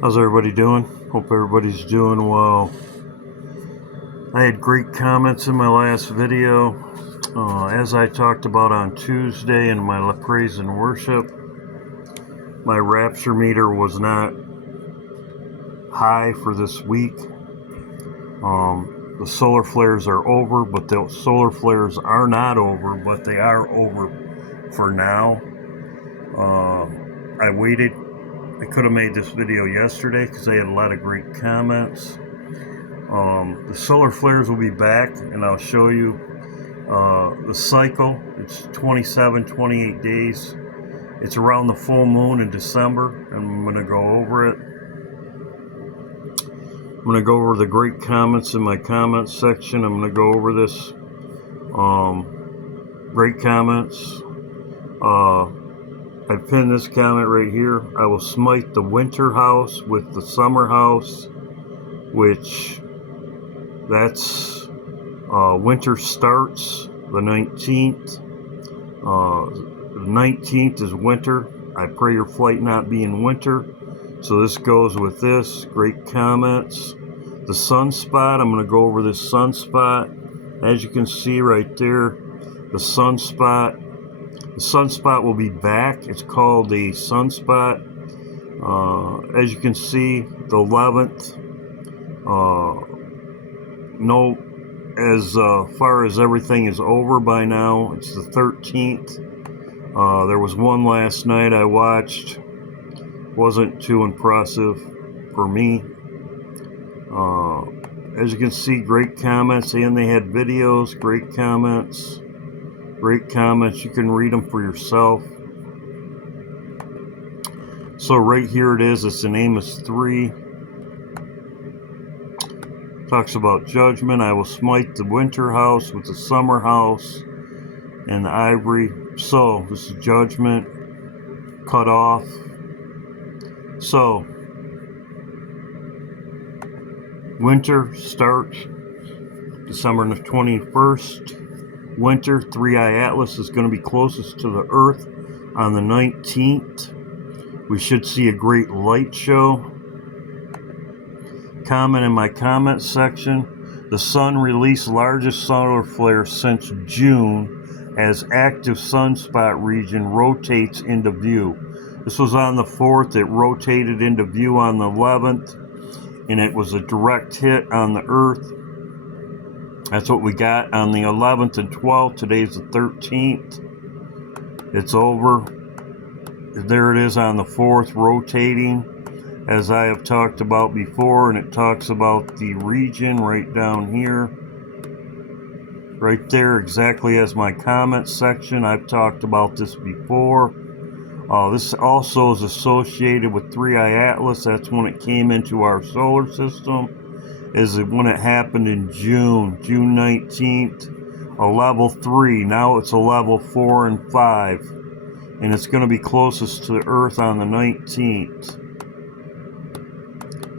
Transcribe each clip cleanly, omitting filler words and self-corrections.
How's everybody doing? Hope everybody's doing well. I had great comments in my last video. As I talked about on Tuesday in my praise and worship, my rapture meter was not high for this week. The solar flares are over, but the solar flares are not over, but they are over for now. I waited. I could have made this video yesterday because I had a lot of great comments. The solar flares will be back, and I'll show you the cycle. It's 28 days. It's around the full moon in December, and I'm going to go over it. I'm going to go over the great comments in my comments section. I'm going to go over this great comments. I pinned this comment right here. I will smite the winter house with the summer house, which that's winter starts the 19th. The 19th is winter. I pray your flight not be in winter. So this goes with this. Great comments. The sunspot, I'm going to go over this sunspot. As you can see right there, the sunspot. The sunspot will be back. It's called the sunspot. As you can see, the 11th. No, as far as everything is over by now, it's the 13th. There was one last night I watched. Wasn't too impressive for me. As you can see, great comments, and they had videos. Great comments. Great comments. You can read them for yourself. So right here it is. It's in Amos 3. Talks about judgment. I will smite the winter house with the summer house and the ivory. So this is judgment. Cut off. So winter starts December 21st. Winter, 3i Atlas is going to be closest to the Earth on the 19th. We should see a great light show. Comment in my comment section. The sun released largest solar flare since June as active sunspot region rotates into view. This was on the 4th. It rotated into view on the 11th, and it was a direct hit on the Earth. That's what we got on the 11th and 12th. Today's the 13th. It's over. There it is on the 4th, rotating, as I have talked about before, and it talks about the region right down here. Right there, exactly as my comment section. I've talked about this before. This also is associated with 3i Atlas. That's when it came into our solar system. Is when it happened in June 19th, a level 3. Now it's a level 4 and 5, and it's going to be closest to the Earth on the 19th.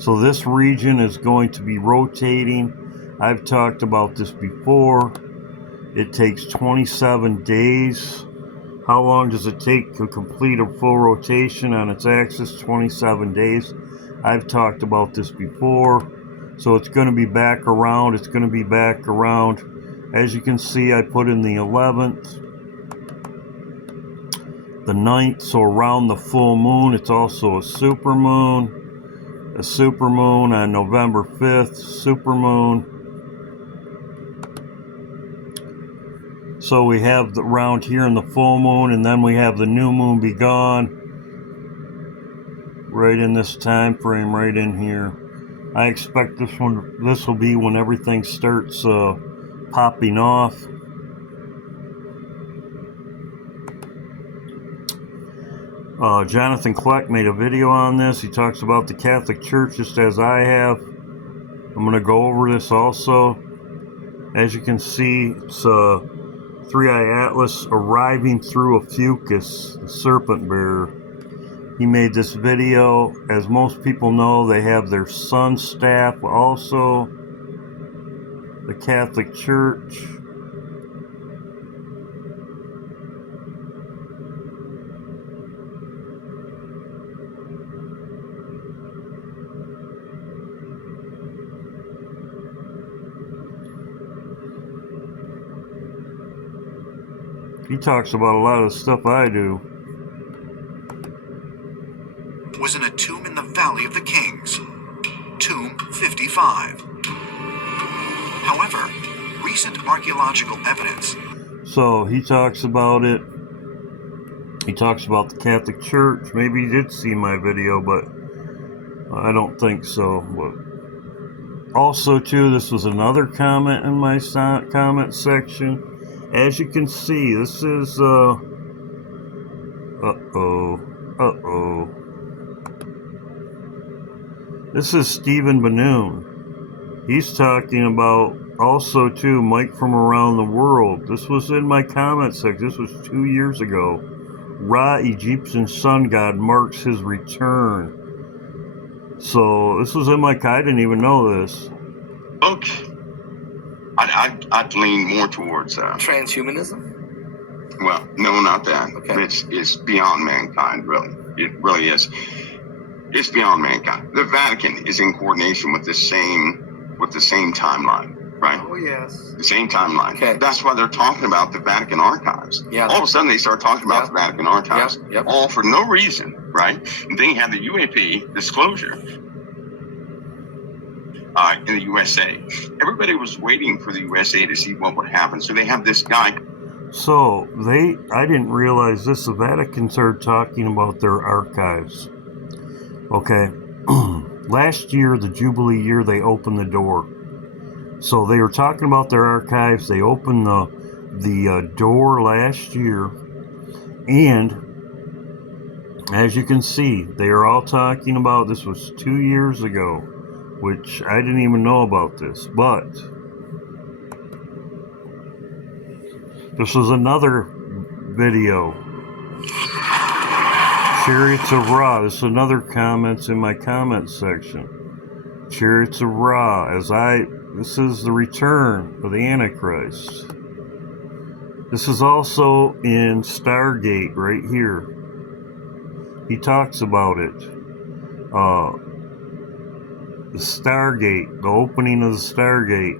So this region is going to be rotating. I've talked about this before. It takes 27 days. How long does it take to complete a full rotation on its axis? 27 days. I've talked about this before. So it's going to be back around. It's going to be back around. As you can see, I put in the 11th, the 9th, so around the full moon. It's also a supermoon. A supermoon on November 5th, supermoon. So we have the round here in the full moon, and then we have the new moon be gone. Right in this time frame, right in here. I expect this will be when everything starts popping off. Jonathan Kleck made a video on this. He talks about the Catholic Church just as I have. I'm going to go over this also. As you can see, it's 3i Atlas arriving through Ophiuchus, the serpent bearer. He made this video. As most people know, they have their sun staff also. The Catholic Church. He talks about a lot of the stuff I do. Was in a tomb in the Valley of the Kings, Tomb 55. However, recent archaeological evidence. So he talks about it. He talks about the Catholic Church. Maybe he did see my video, but I don't think so. But also, too, this was another comment in my comment section. As you can see, this is This is Stephen Banoon. He's talking about also, too, Mike from around the world. This was in my comment section. This was 2 years ago. Ra, Egyptian sun god, marks his return. So this was in my. I didn't even know this. Okay. I'd lean more towards transhumanism. Well, no, not that. Okay. It's beyond mankind, really. It really is. It's beyond mankind. The Vatican is in coordination with the same timeline, right? Oh yes. The same timeline. Okay. That's why they're talking about the Vatican archives. Yeah. All of a sudden they start talking about the Vatican archives. Yep. All for no reason, right? And then you have the UAP disclosure in the USA. Everybody was waiting for the USA to see what would happen. So they have this guy. So I didn't realize this. The Vatican started talking about their archives. Okay. Last year, the Jubilee year, they opened the door. So they were talking about their archives. They opened the door last year. And as you can see, they are all talking about, this was 2 years ago, which I didn't even know about this. But this was another video. Chariots of Ra. This is another comments in my comment section. Chariots of Ra. This is the return of the Antichrist. This is also in Stargate right here. He talks about it. The Stargate, the opening of the Stargate.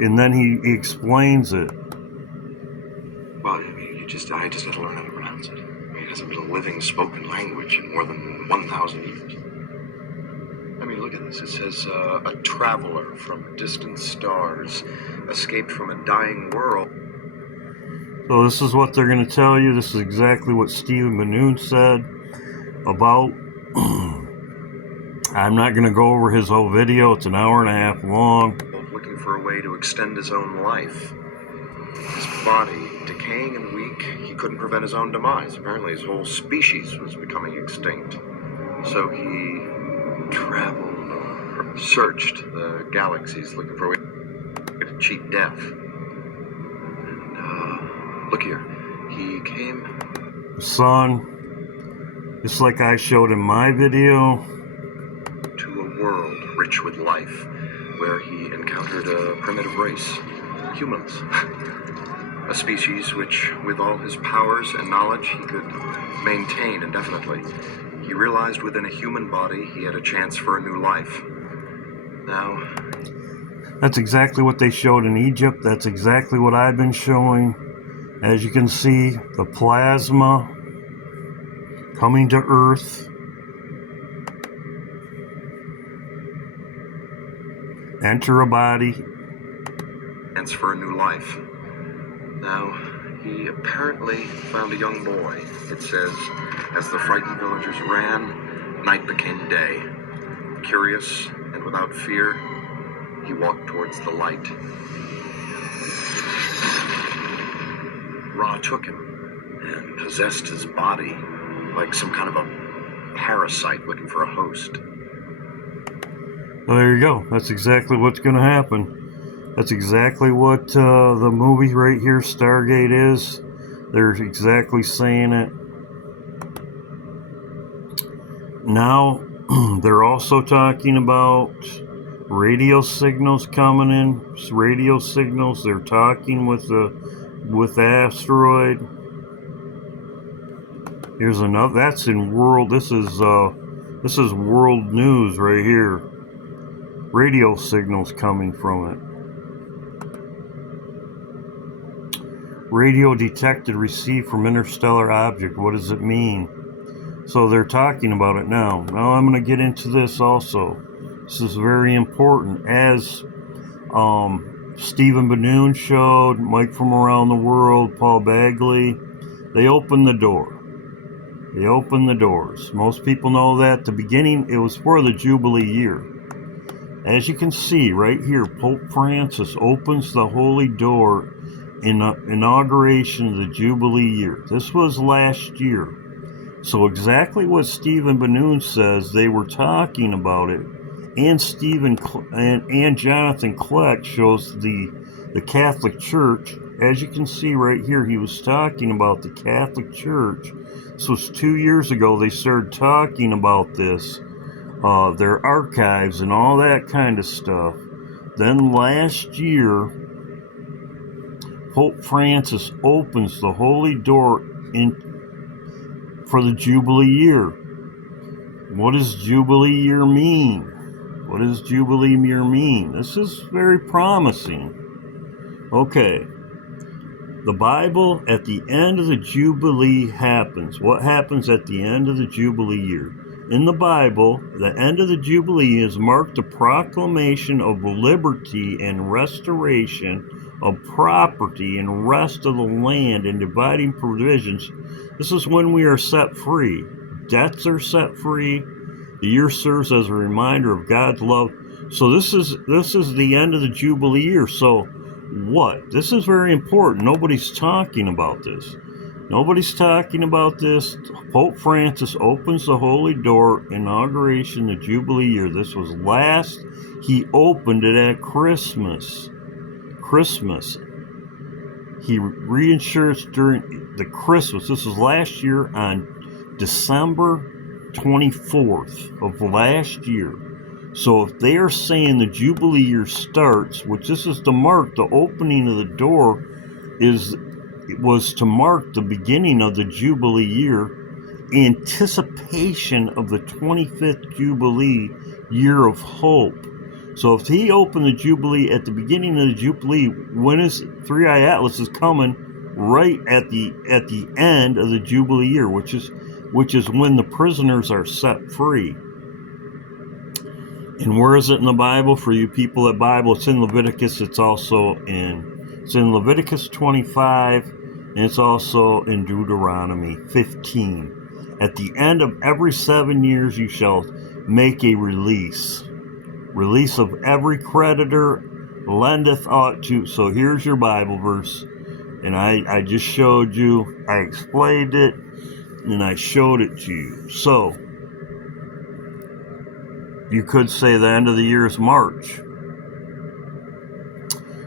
And then he explains it. Well, I mean, I just had to learn how to pronounce it. It hasn't been a living spoken language in more than 1,000 years. I mean, look at this. It says, a traveler from distant stars escaped from a dying world. So this is what they're going to tell you. This is exactly what Stephen Banoon said about... I'm not going to go over his whole video. It's an hour and a half long. Looking for a way to extend his own life. His body decaying and weak, he couldn't prevent his own demise. Apparently his whole species was becoming extinct. So he traveled or searched the galaxies looking for a way to cheat death. And look here, he came... Son, just like I showed in my video, to a world rich with life, where he encountered a primitive race, humans. A species which, with all his powers and knowledge, he could maintain indefinitely. He realized within a human body he had a chance for a new life. Now... That's exactly what they showed in Egypt. That's exactly what I've been showing. As you can see, the plasma coming to Earth. Enter a body. Chance for a new life. Now, he apparently found a young boy. It says, as the frightened villagers ran, night became day. Curious and without fear, he walked towards the light. Ra took him and possessed his body like some kind of a parasite looking for a host. Well, there you go. That's exactly what's going to happen. That's exactly what the movie right here, Stargate, is. They're exactly saying it. Now, they're also talking about radio signals coming in. Radio signals. They're talking with the asteroid. Here's another. That's in world. This is world news right here. Radio signals coming from it. radio detected received from interstellar object. What does it mean? So they're talking about it now. Now I'm going to get into this also. This is very important. As Stephen Banoon showed, Mike from Around the World, Paul Bagley, they opened the door. They opened the doors. Most people know that at the beginning it was for the Jubilee year. As you can see right here, Pope Francis opens the holy door in inauguration of the Jubilee year. This was last year. So exactly what Stephen Banoon says, they were talking about it. And and Jonathan Kleck shows the Catholic Church. As you can see right here, he was talking about the Catholic Church. This was 2 years ago. They started talking about this, their archives and all that kind of stuff. Then last year, Pope Francis opens the holy door for the Jubilee year. What does Jubilee year mean? What does Jubilee year mean? This is very promising. Okay. The Bible, at the end of the Jubilee happens. What happens at the end of the Jubilee year? In the Bible, the end of the Jubilee is marked the proclamation of liberty and restoration of property and rest of the land and dividing provisions. This is when we are set free. Debts are set free. The year serves as a reminder of God's love. So this is the end of the Jubilee year. So what? This is very important. Nobody's talking about this. Nobody's talking about this. Pope Francis opens the holy door, inauguration, the Jubilee year. This was last. He opened it at Christmas. He reinsures during the Christmas. This was last year on December 24th of last year. So if they are saying the Jubilee year starts, which this is to mark the opening of the door, it was to mark the beginning of the Jubilee year, anticipation of the 25th Jubilee year of hope. So if he opened the Jubilee at the beginning of the Jubilee, when is Three Eye Atlas is coming right at the end of the Jubilee year, which is when the prisoners are set free. And where is it in the Bible? For you people at Bible, it's in Leviticus. It's in Leviticus 25, and it's also in Deuteronomy 15. At the end of every 7 years, you shall make a release of every creditor lendeth aught to. So here's your Bible verse, and I just showed you. I explained it, and I showed it to you. So you could say the end of the year is March.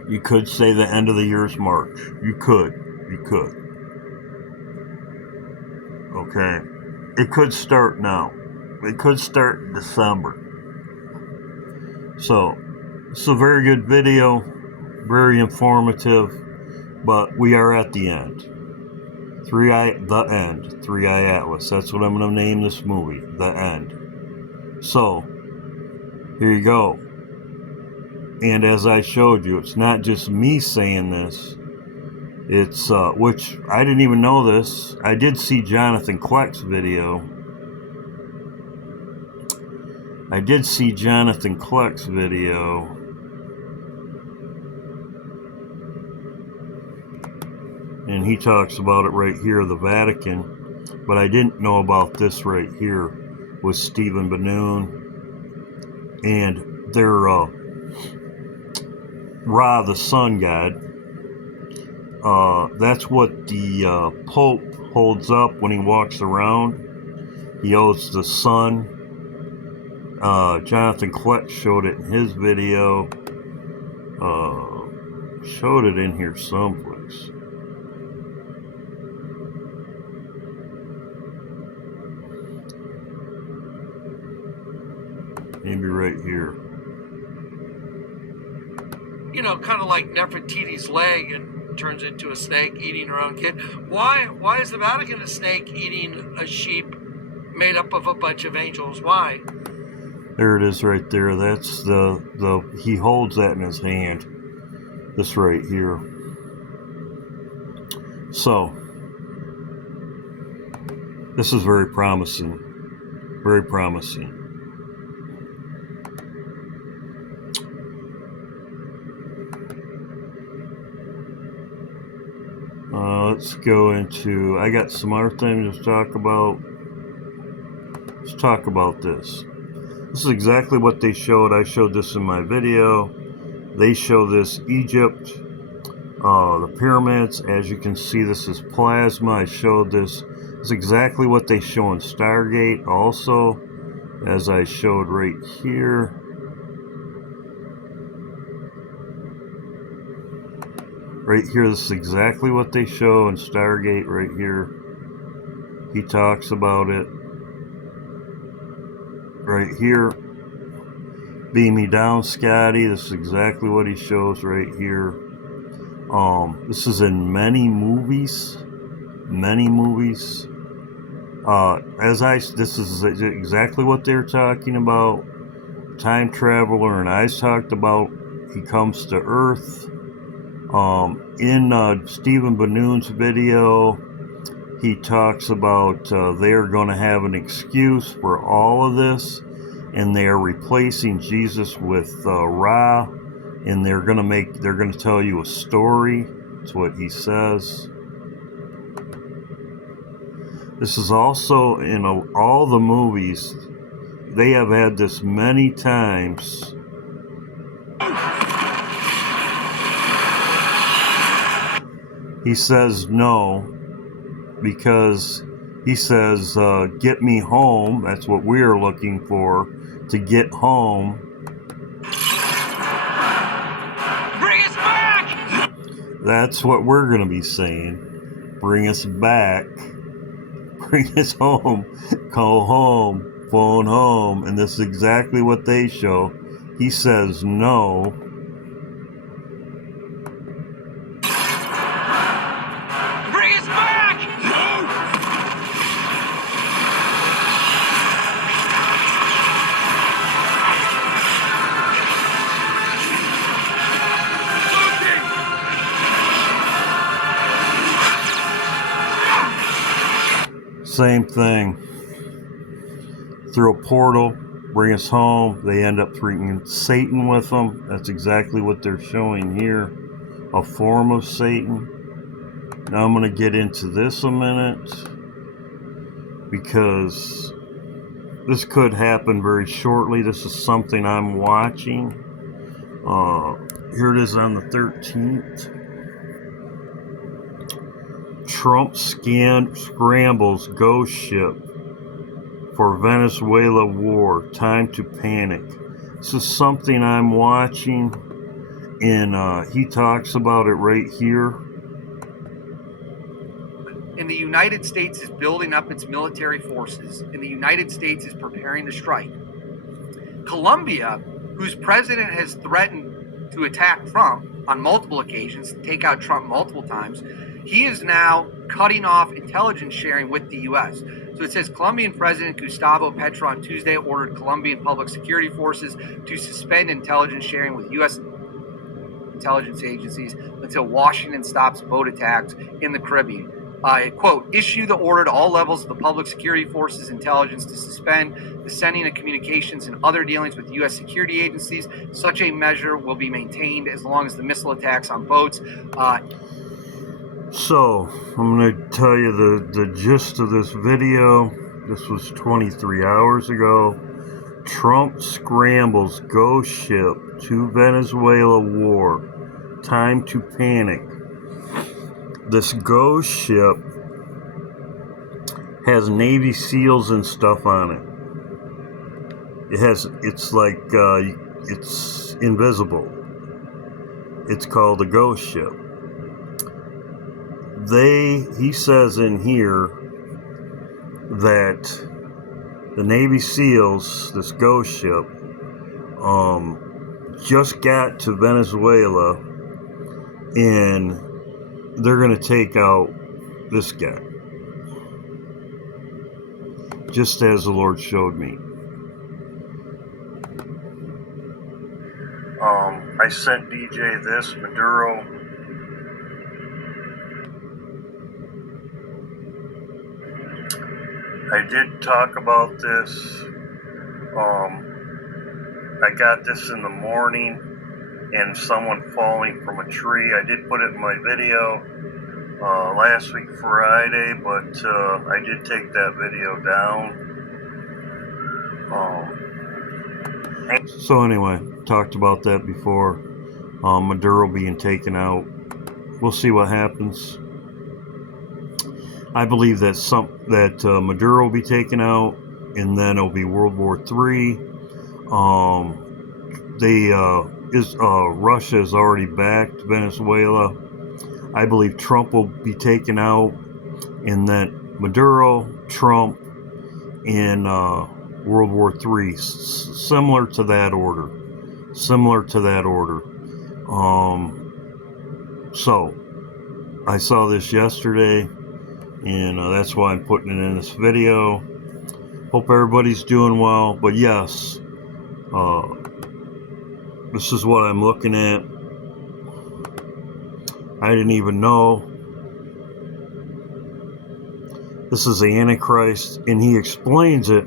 You could say the end of the year is March. You could. Okay. It could start now. It could start in December. So, it's a very good video. Very informative. But we are at the end. The End. Three Eye Atlas. That's what I'm going to name this movie. The End. So, here you go. And as I showed you, it's not just me saying this. It's, which I didn't even know this. I did see Jonathan Kleck's video. And he talks about it right here, the Vatican. But I didn't know about this right here with Stephen Banoon. And their Ra, the sun god. That's what the Pope holds up when he walks around. He holds the sun. Jonathan Kleck showed it in his video. Showed it in here someplace. Maybe right here. You know, kind of like Nefertiti's leg and turns into a snake eating her own kid. Why is the Vatican a snake eating a sheep made up of a bunch of angels? Why? There it is right there. That's he holds that in his hand. This right here. So, this is very promising. Very promising. Let's go into, I got some other things to talk about. Let's talk about this. This is exactly what they showed. I showed this in my video. They show this Egypt, the pyramids. As you can see, this is plasma. I showed this. It's exactly what they show in Stargate also, as I showed right here. Right here, this is exactly what they show in Stargate right here. He talks about it. Right here. Beam me down, Scotty. This is exactly what he shows right here. This is in many movies. Many movies. This is exactly what they're talking about. Time traveler, and I talked about he comes to Earth. In Stephen Banoon's video, he talks about they're going to have an excuse for all of this, and they are replacing Jesus with Ra, and they're going to tell you a story. That's what he says. This is also in all the movies. They have had this many times. He says no, because he says, get me home. That's what we're looking for, to get home. Bring us back! That's what we're going to be saying. Bring us back. Bring us home. Call home. Phone home. And this is exactly what they show. He says no. Bring us back! Same thing. Through a portal, bring us home. They end up bringing Satan with them. That's exactly what they're showing here. A form of Satan. Now I'm going to get into this a minute, because this could happen very shortly. This is something I'm watching. Here it is on the 13th. Trump scrambles ghost ship for Venezuela war. Time to panic. This is something I'm watching, and he talks about it right here. And the United States is building up its military forces, and the United States is preparing to strike. Colombia, whose president has threatened to attack Trump on multiple occasions, take out Trump multiple times, he is now cutting off intelligence sharing with the U.S. So it says Colombian President Gustavo Petro on Tuesday ordered Colombian public security forces to suspend intelligence sharing with U.S. intelligence agencies until Washington stops boat attacks in the Caribbean. Quote, issue the order to all levels of the public security forces intelligence to suspend the sending of communications and other dealings with U.S. security agencies. Such a measure will be maintained as long as the missile attacks on boats. So, I'm going to tell you the gist of this video. This was 23 hours ago. Trump scrambles ghost ship to Venezuela war. Time to panic. This ghost ship has Navy SEALs and stuff on it. It's like, it's invisible. It's called a ghost ship. He says in here that the Navy SEALs, this ghost ship, just got to Venezuela, and they're going to take out this guy, just as the Lord showed me. I sent DJ this, Maduro. I did talk about this. I got this in the morning, and someone falling from a tree. I did put it in my video last week Friday, but I did take that video down. So anyway, talked about that before. Maduro being taken out. We'll see what happens. I believe that Maduro will be taken out, and then it'll be World War III. Russia has already backed Venezuela. I believe Trump will be taken out, and that Maduro, Trump, and World War III, similar to that order. So I saw this yesterday, and that's why I'm putting it in this video. Hope everybody's doing well. But yes, this is what I'm looking at. I didn't even know. This is the Antichrist, and he explains it.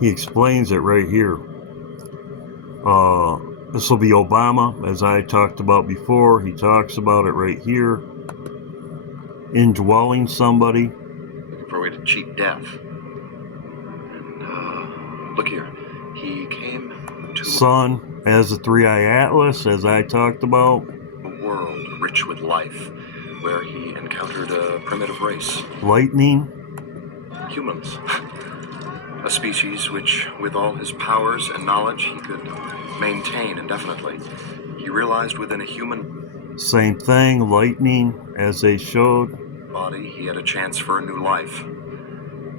He explains it right here. This will be Obama, as I talked about before. He talks about it right here. Indwelling somebody. Looking for a way to cheat death. And look here. He came to Sun as a three-eye atlas, as I talked about. a world rich with life, where he encountered a primitive race. Lightning. Humans. A species which, with all his powers and knowledge, he could maintain indefinitely. He realized within a human Same thing, lightning, as they showed. Body, he had a chance for a new life.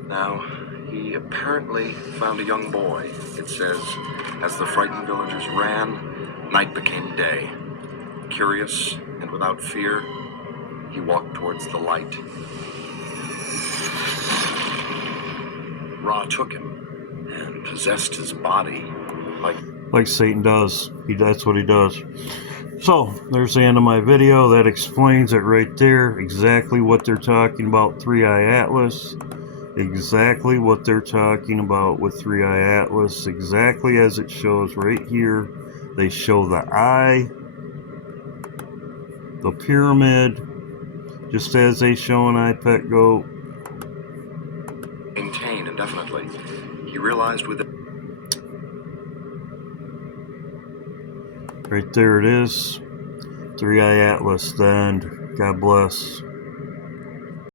Now, he apparently found a young boy. It says, as the frightened villagers ran, night became day. Curious and without fear, he walked towards the light. Ra took him and possessed his body like Satan does. That's what he does. So there's the end of my video. That explains it right there. Exactly what they're talking about. Three-eye atlas. Exactly what they're talking about with three-eye atlas. Exactly as it shows right here. They show the eye, the pyramid, just as they show an iPet goat. maintain indefinitely. He realized with it. Right there it is. Three-eye atlas. The end. God bless.